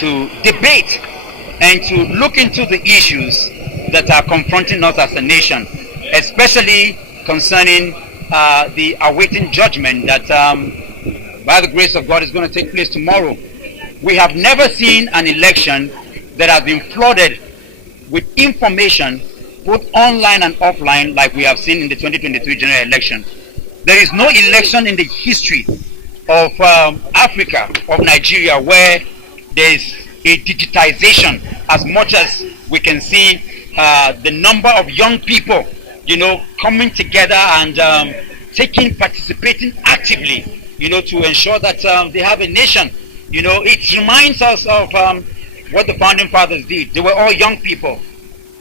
to debate and to look into the issues that are confronting us as a nation, especially concerning the awaiting judgment that, by the grace of God, is going to take place tomorrow. We have never seen an election that has been flooded with information, both online and offline, like we have seen in the 2023 general election. There is no election in the history of Africa, of Nigeria, where there is a digitization as much as we can see the number of young people, coming together and participating actively, to ensure that they have a nation. It reminds us of what the founding fathers did. They were all young people.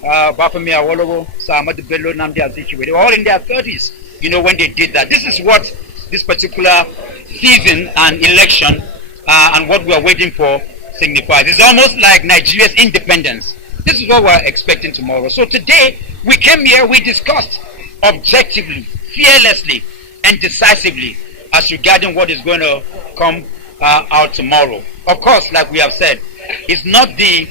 Bafemi Awolowo, Ahmadu Bello, Nnamdi Azikiwe. They were all in their 30s, when they did that. This is what this particular season and election and what we are waiting for signifies. It's almost like Nigeria's independence. This is what we're expecting tomorrow. So today, we came here, we discussed objectively, fearlessly, and decisively as regarding what is going to come out tomorrow. Of course, like we have said, it's not the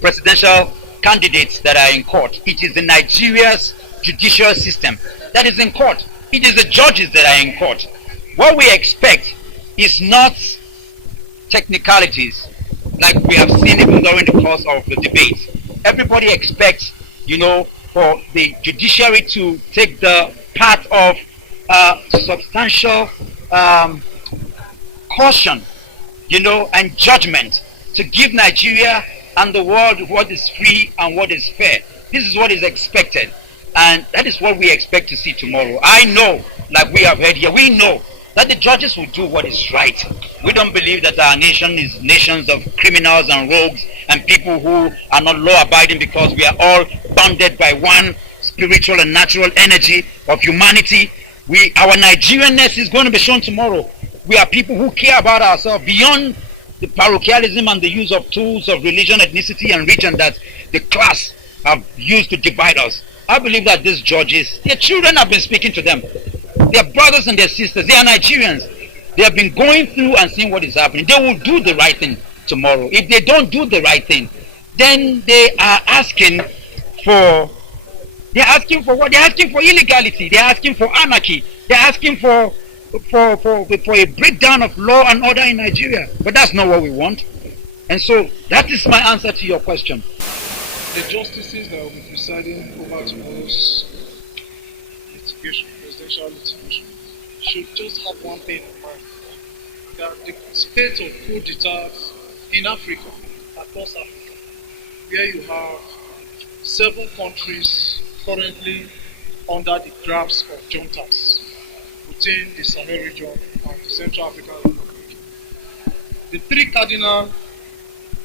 presidential candidates that are in court. It is the Nigeria's judicial system that is in court. It is the judges that are in court. What we expect is not technicalities like we have seen even during the course of the debate. Everybody expects, for the judiciary to take the path of substantial caution, and judgment to give Nigeria and the world what is free and what is fair. This is what is expected, and that is what we expect to see tomorrow. I know, like we have heard here, we know that the judges will do what is right. We don't believe that our nation is nations of criminals and rogues and people who are not law-abiding, because we are all bounded by one spiritual and natural energy of humanity. Our Nigerianness is going to be shown tomorrow. We are people who care about ourselves beyond the parochialism and the use of tools of religion, ethnicity, and region that the class have used to divide us. I believe that these judges, their children have been speaking to them. Their brothers and their sisters, they are Nigerians. They have been going through and seeing what is happening. They will do the right thing tomorrow. If they don't do the right thing, then they are asking for what? They're asking for illegality. They're asking for anarchy. They're asking for a breakdown of law and order in Nigeria. But that's not what we want. And so that is my answer to your question. The justices that will be presiding over tomorrow's presidential litigation, should just have one thing in mind: that the spate of coup d'etats in Africa, across Africa, where you have 7 countries currently under the grasp of juntas within the Sahel region and the Central African Republic. The 3 cardinal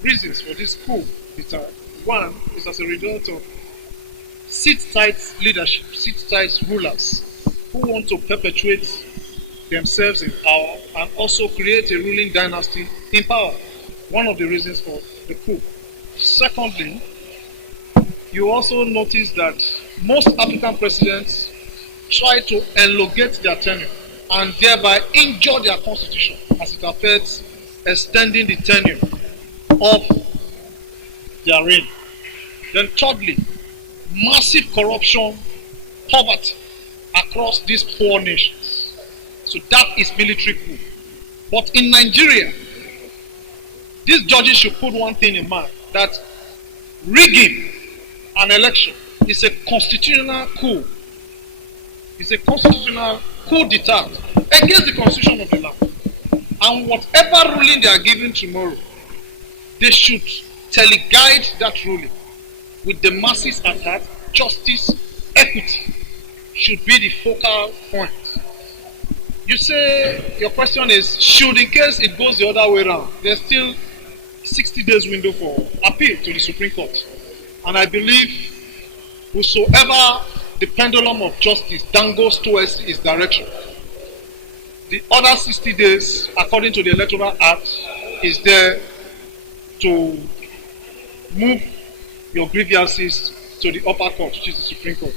reasons for this coup d'etat: one is as a result of sit-tight leadership, sit-tight rulers who want to perpetuate themselves in power and also create a ruling dynasty in power. One of the reasons for the coup. Secondly, you also notice that most African presidents try to elongate their tenure and thereby injure their constitution as it affects extending the tenure of their reign. Then thirdly, massive corruption, poverty across these poor nations. So that is military coup. But in Nigeria, these judges should put one thing in mind: that rigging an election is a constitutional coup. It's a constitutional coup d'etat against the constitution of the land. And whatever ruling they are giving tomorrow, they should teleguide that ruling with the masses at heart. Justice, equity should be the focal point. You say your question is, should in case it goes the other way around, there's still 60 days window for appeal to the Supreme Court. And I believe whosoever the pendulum of justice dangles towards its direction, the other 60 days, according to the Electoral Act, is there to move your grievances to the upper court, which is the Supreme Court.